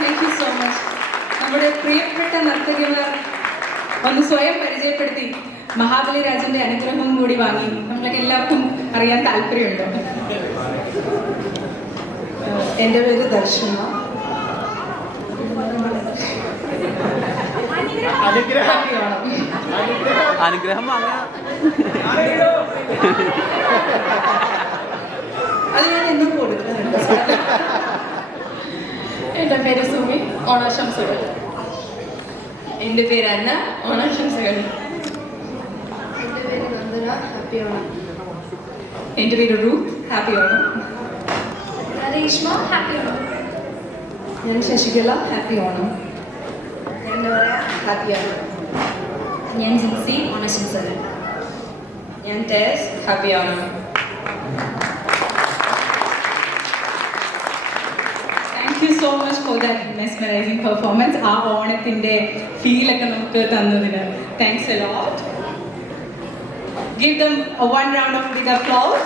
Thank you so much. നമ്മുടെ പ്രിയപ്പെട്ട നർത്തകിമാർ ഒന്ന് സ്വയം പരിചയപ്പെടുത്തി മഹാബലി രാജന്റെ അനുഗ്രഹവും കൂടി വാങ്ങി നമ്മളൊക്കെ എല്ലാവർക്കും അറിയാൻ താല്പര്യമുണ്ടോ? എൻ്റെ പേര് ദർശന. അനുഗ്രഹം വാങ്ങാ അത് ഞാൻ എന്നും കൊടുക്കുന്നുണ്ട്. എൻ്റെ പേര് സുമി, ഓണാശംസകൾ. എൻ്റെ പേര് അന്ന, ഓണാശംസകൾ. എൻ്റെ പേര് നന്ദന, ഹാപ്പി ഓണം. എൻ്റെ പേര് Ruth, happy Onam. Reshma, happy Onam. ഞാൻ ശശികല, ഹാപ്പി ഓണം. ഞാൻ നോറ, ഹാപ്പി ഓണം. ഞാൻ ജിൻസി, ഓണാശംസകൾ. ഞാൻ Tess, happy Onam. Thank you so much for that mesmerising performance. ആ ഓണത്തിൻ്റെ ഫീലൊക്കെ നമുക്ക് തന്നതിന് thanks a lot. Give them a one round of big applause.